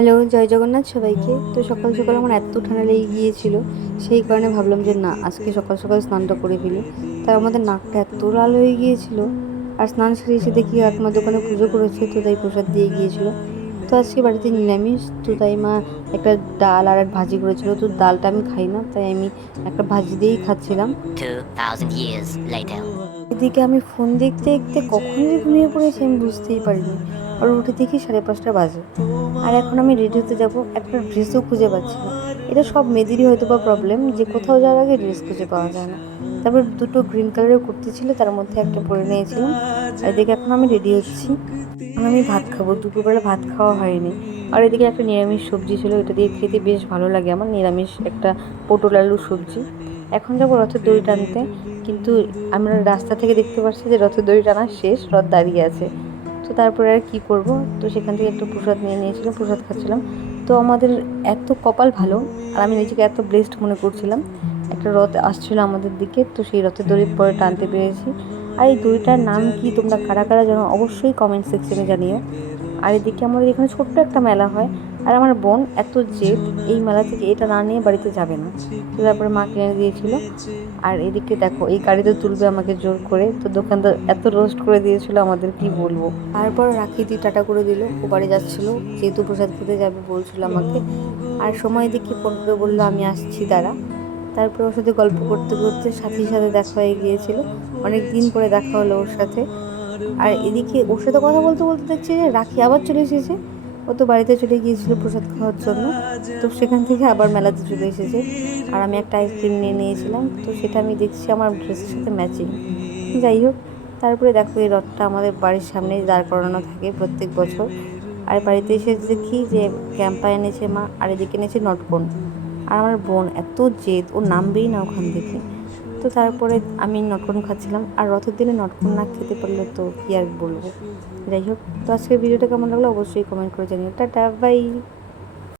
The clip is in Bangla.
হ্যালো, জয় জগন্নাথ সবাইকে। তো সকাল সকাল আমার এত ঠান্ডা লেগে গিয়েছিল, সেই কারণে ভাবলাম যে না, আজকে সকাল সকাল স্নানটা করে ফেলি। তার আমাদের নাকটা এত লাল হয়ে গিয়েছিল। আর স্নান সেরে এসে দেখি কাকিমার দোকানে পুজো করেছে, তো তাই প্রসাদ দিয়ে গিয়েছিল। তো আজকে বাড়িতে নিরামিষ, তো তাই মা একটা ডাল আর এক ভাজি করেছিল। তো ডালটা আমি খাই না, তাই আমি একটা ভাজি দিয়েই খাচ্ছিলাম। 2000 years later. এদিকে আমি ফোন দেখতে দেখতে কখন যে ঘুমিয়ে পড়েছি আমি বুঝতেই পারিনি। আর উঠে দেখি 5:30 বাজে। আর এখন আমি রেডি হতে যাবো, একটা ড্রেসও খুঁজে পাচ্ছি না। এটা সব মেয়েদেরই হয়তো বা প্রবলেম, যে কোথাও যাওয়ার আগে ড্রেস খুঁজে পাওয়া যায় না। তারপর দুটো গ্রিন কালারের কুর্তি ছিল, তার মধ্যে একটা পরে নিয়েছিলাম। আর এদিকে এখন আমি রেডি হচ্ছি। এখন আমি ভাত খাবো, দুপুরবেলা ভাত খাওয়া হয়নি। আর এদিকে একটা নিরামিষ সবজি ছিল, এটা দিয়ে খেতে বেশ ভালো লাগে আমার, নিরামিষ একটা পটল আলুর সবজি। এখন যাবো রথের দড়ি টানতে, কিন্তু আমরা রাস্তা থেকে দেখতে পাচ্ছি যে রথের দড়ি টানা শেষ, রথ দাঁড়িয়ে আছে। তো তারপরে আর কি করব, তো সেখান থেকে একটু প্রসাদ নিয়ে নিয়েছিলাম, প্রসাদ খাচ্ছিলাম। তো আমাদের এত কপাল ভালো, আর আমি নিজেকে এত ব্লেসড মনে করছিলাম। একটা রথ আসছিল আমাদের দিকে, তো সেই রথের দড়ি পরে টানতে পেরেছি। আর এই দড়িটার নাম কি, তোমরা কারা কারা জানো অবশ্যই কমেন্ট সেকশনে জানিও। আর এদিকে আমাদের এখানে ছোট্ট একটা মেলা হয়, আর আমার বোন এত জেদ, এই মেলা থেকে এটা না নিয়ে বাড়িতে যাবে না। তো তারপরে মা কিনে দিয়েছিল। আর এদিকে দেখো, এই গাড়িতে তুলবে আমাকে জোর করে, তো দোকানদার এত রোস্ট করে দিয়েছিল আমাদের, কি বলবো। তারপর রাখি দিয়ে টাটা করে দিল, ও বাড়ি যাচ্ছিলো, যেহেতু প্রসাদ খেতে যাবে বলছিল আমাকে। আর সময় দেখি ফোন করে বললো আমি আসছি দাঁড়া। তারপর ওর সাথে গল্প করতে করতে সাথীর সাথে দেখা হয়ে গিয়েছিল, অনেক দিন পরে দেখা হলো ওর সাথে। আর এদিকে ওর সাথে কথা বলতে বলতে দেখছি যে রাখি আবার চলে এসেছে। ও তো বাড়িতে চলে গিয়েছিল প্রসাদ খাওয়ার জন্য, তো সেখান থেকে আবার মেলাতে চলে এসেছে। আর আমি একটা আইসক্রিম নিয়ে নিয়েছিলাম, তো সেটা আমি দেখছি আমার ড্রেসের সাথে ম্যাচিং। যাই হোক, তারপরে দেখো এই রথটা আমাদের বাড়ির সামনেই দাঁড় করানো থাকে প্রত্যেক বছর। আর বাড়িতে এসে দেখি যে ক্যাম্পা এনেছে মা, আর এদিকে এনেছে নটকন। আর আমার বোন এত জেদ, ও নামবেই না ওখান থেকে। তো তারপরে আমি নটকন খাচ্ছিলাম, আর রথের দিনে নটকন না খেতে পারলে তো কী আর বলবো। যাই হোক, তো আজকের ভিডিওটা কেমন লাগলো অবশ্যই কমেন্ট করে জানিও। Tata, by.